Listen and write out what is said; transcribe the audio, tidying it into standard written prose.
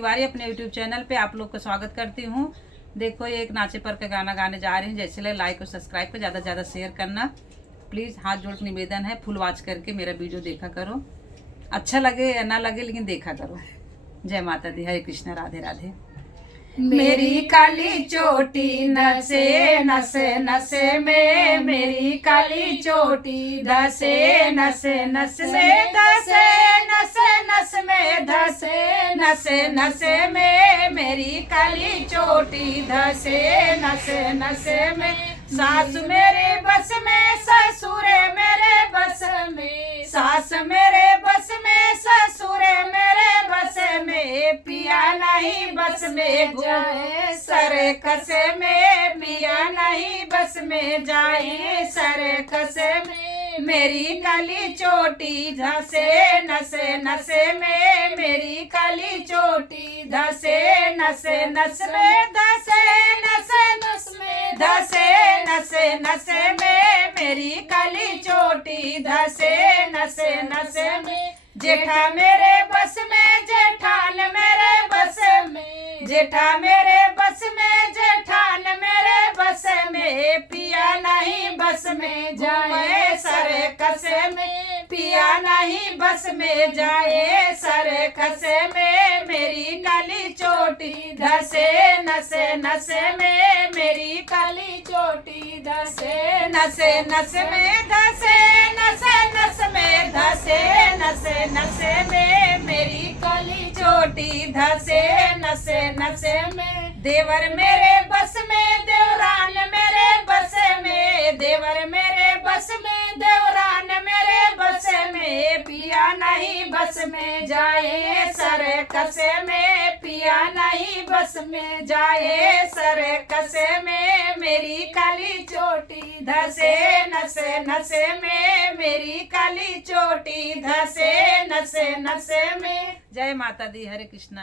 तिवारी अपने YouTube channel पे आप लोग का स्वागत करती हूँ। देखो ये एक नाचे पर का गाना गाने जा रही हूँ। जैसे ले लाइक और सब्सक्राइब कर ज़्यादा से ज़्यादा शेयर करना प्लीज़। हाथ जोड़ के निवेदन है, फुल वॉच करके मेरा वीडियो देखा करो। अच्छा लगे या ना लगे लेकिन देखा करो। जय माता दी, हरे कृष्णा, राधे राधे। मेरी काली चोटी नसे नसे नसे में, मेरी काली चोटी धसे नसे नसे में, धसे नसे नस में, धसे नसे नसे में, मेरी काली चोटी धसे नसे नसे में। सास मेरे बस में, ससुर मेरे बस में, सास मेरे बस में, ससुर मेरे बस में, पिया नहीं बस में जाए सरे कसे में, पिया नहीं बस में जाए सरे कसे में। मेरी काली चोटी धसे नसे नसे में, मेरी काली चोटी धसे नसे नस में, धसे नसे नस में, धसे नसे नसे में, मेरी काली चोटी धसे नसे नसे में। जेठा मेरे बस में, जेठान मेरे बस में, जेठा मेरे बस में, जेठान मेरे बस में, पिया नहीं बस में जाए सरे कसे में, पिया नहीं बस में जाए सरे कसे में। मेरी काली चोटी धसे नसे नसे में, मेरी काली चोटी धसे नसे नसे में, धसे नसे नस में, धसे नसे नसे में, मेरी काली चोटी धसे नसे नसे में। देवर मेरे बस में, देवरान मेरे बस में, देवर मेरे बस में, देवरान मेरे बस में, पिया नहीं बस में जाए सरे कसे में, पिया नहीं बस में जाए सरे कसे में। मेरी काली चोटी धसे नसे नसे में, मेरी काली चोटी धसे नसे नसे में। जय माता दी, हरे कृष्णा।